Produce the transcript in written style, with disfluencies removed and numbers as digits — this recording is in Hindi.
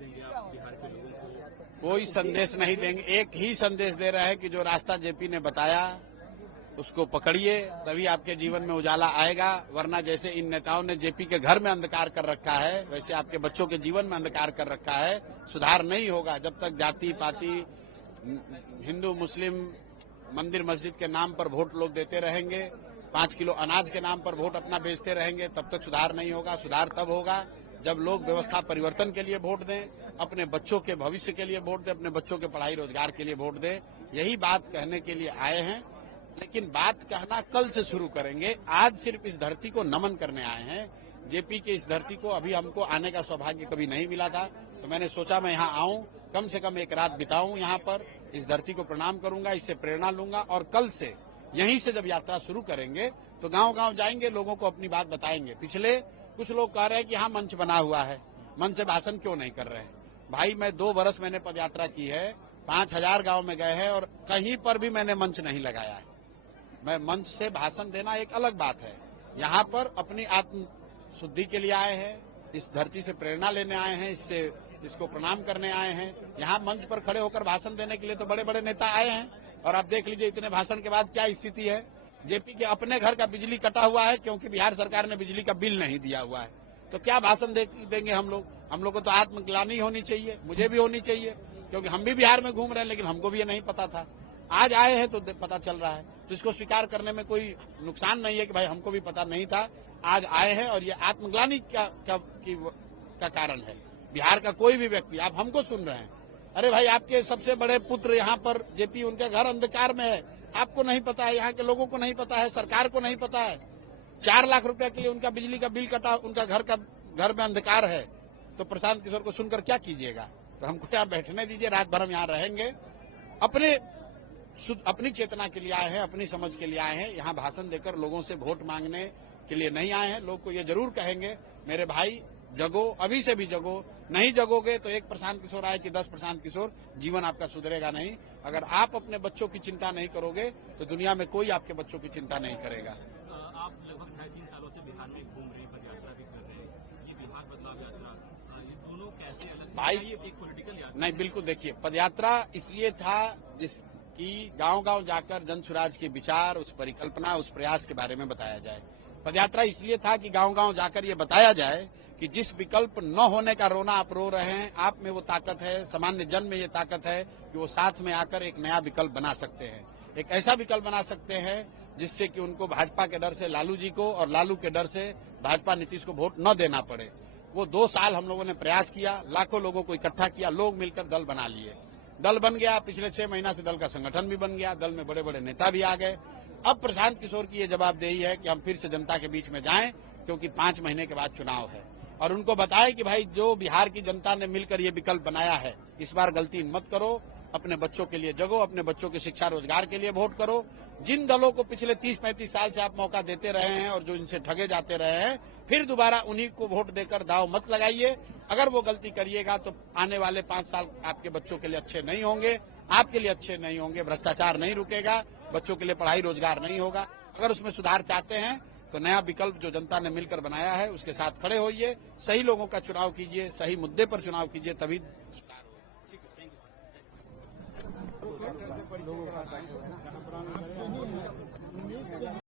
देंगे आप बिहार के लोगों को? कोई संदेश नहीं देंगे, एक ही संदेश दे रहा है कि जो रास्ता जेपी ने बताया उसको पकड़िए, तभी आपके जीवन में उजाला आएगा। वरना जैसे इन नेताओं ने जेपी के घर में अंधकार कर रखा है, वैसे आपके बच्चों के जीवन में अंधकार कर रखा है। सुधार नहीं होगा जब तक जाति पाति, हिंदू मुस्लिम, मंदिर मस्जिद के नाम पर वोट लोग देते रहेंगे, 5 किलो अनाज के नाम पर वोट अपना बेचते रहेंगे, तब तक सुधार नहीं होगा। सुधार तब होगा जब लोग व्यवस्था परिवर्तन के लिए वोट दें, अपने बच्चों के भविष्य के लिए वोट दें, अपने बच्चों के पढ़ाई रोजगार के लिए वोट दें। यही बात कहने के लिए आए हैं, लेकिन बात कहना कल से शुरू करेंगे। आज सिर्फ इस धरती को नमन करने आए हैं। जेपी के इस धरती को अभी हमको आने का सौभाग्य कभी नहीं मिला था, तो मैंने सोचा मैं यहाँ आऊं, कम से कम एक रात बिताऊं यहाँ पर, इस धरती को प्रणाम करूंगा, इससे प्रेरणा लूंगा और कल से यहीं से जब यात्रा शुरू करेंगे तो गांव-गांव जाएंगे, लोगों को अपनी बात बताएंगे। पिछले कुछ लोग कह रहे हैं कि हाँ मंच बना हुआ है, मंच से भाषण क्यों नहीं कर रहे हैं। भाई मैं 2 वर्ष मैंने पदयात्रा की है, 5000 गांव में गए हैं और कहीं पर भी मैंने मंच नहीं लगाया है। मैं मंच से भाषण देना एक अलग बात है। यहाँ पर अपनी आत्म शुद्धि के लिए आए हैं, इस धरती से प्रेरणा लेने आए हैं, इसको प्रणाम करने आए हैं। यहाँ मंच पर खड़े होकर भाषण देने के लिए तो बड़े बड़े नेता आए हैं, और आप देख लीजिए इतने भाषण के बाद क्या स्थिति है। जेपी के अपने घर का बिजली कटा हुआ है क्योंकि बिहार सरकार ने बिजली का बिल नहीं दिया हुआ है, तो क्या भाषण देंगे हम लोग। हम लोग को तो आत्मग्लानि होनी चाहिए, मुझे भी होनी चाहिए, क्योंकि हम भी बिहार में घूम रहे हैं, लेकिन हमको भी ये नहीं पता था। आज आए हैं तो पता चल रहा है, तो इसको स्वीकार करने में कोई नुकसान नहीं है कि भाई हमको भी पता नहीं था, आज आए हैं। और ये आत्मग्लानि का कारण है। बिहार का कोई भी व्यक्ति, आप हमको सुन रहे हैं, अरे भाई आपके सबसे बड़े पुत्र यहाँ पर जेपी, उनके घर अंधकार में है, आपको नहीं पता है, यहाँ के लोगों को नहीं पता है, सरकार को नहीं पता है। 4 लाख रुपए के लिए उनका बिजली का बिल कटा, उनका घर में अंधकार है, तो प्रशांत किशोर को सुनकर क्या कीजिएगा। तो हमको यहाँ बैठने दीजिए, रात भर हम यहाँ रहेंगे। अपनी चेतना के लिए आए हैं, अपनी समझ के लिए आए हैं। यहाँ भाषण देकर लोगों से वोट मांगने के लिए नहीं आए हैं। लोग को ये जरूर कहेंगे मेरे भाई जगो, अभी से भी जगो, नहीं जगोगे तो 1 प्रशांत किशोर आए कि 10 प्रशांत किशोर, जीवन आपका सुधरेगा नहीं। अगर आप अपने बच्चों की चिंता नहीं करोगे तो दुनिया में कोई आपके बच्चों की चिंता नहीं करेगा। आप लगभग 2.5-3 सालों से बिहार में घूम रही, पदयात्रा भी कर रहे हैं, ये बिहार बदलाव यात्रा, ये दोनों कैसे अलग भाई, ये एक पॉलिटिकल यात्रा नहीं बिल्कुल, देखिए पदयात्रा इसलिए था जिसकी गांव-गांव जाकर जन सुराज के विचार, उस परिकल्पना, उस प्रयास के बारे में बताया जाए। पदयात्रा इसलिए था कि गांव-गांव जाकर ये बताया जाए कि जिस विकल्प न होने का रोना आप रो रहे हैं, आप में वो ताकत है, सामान्य जन में ये ताकत है कि वो साथ में आकर एक नया विकल्प बना सकते हैं, एक ऐसा विकल्प बना सकते हैं जिससे कि उनको भाजपा के डर से लालू जी को और लालू के डर से भाजपा नीतीश को वोट न देना पड़े। वो 2 साल हम लोगों ने प्रयास किया, लाखों लोगों को इकट्ठा किया, लोग मिलकर दल बना लिए, दल बन गया। पिछले 6 महीना से दल का संगठन भी बन गया, दल में बड़े बड़े नेता भी आ गए। अब प्रशांत किशोर की ये जवाबदेही है कि हम फिर से जनता के बीच में जाएं, क्योंकि 5 महीने के बाद चुनाव है, और उनको बताएं कि भाई जो बिहार की जनता ने मिलकर ये विकल्प बनाया है, इस बार गलती मत करो, अपने बच्चों के लिए जगो, अपने बच्चों की शिक्षा रोजगार के लिए वोट करो। जिन दलों को पिछले 30-35 साल से आप मौका देते रहे हैं और जो इनसे ठगे जाते रहे हैं, फिर दोबारा उन्हीं को वोट देकर दाव मत लगाइए। अगर वो गलती करिएगा तो आने वाले 5 साल आपके बच्चों के लिए अच्छे नहीं होंगे, आपके लिए अच्छे नहीं होंगे। भ्रष्टाचार नहीं रुकेगा, बच्चों के लिए पढ़ाई रोजगार नहीं होगा। अगर उसमें सुधार चाहते हैं तो नया विकल्प जो जनता ने मिलकर बनाया है उसके साथ खड़े होइए, सही लोगों का चुनाव कीजिए, सही मुद्दे पर चुनाव कीजिए, तभी सुधार होगा।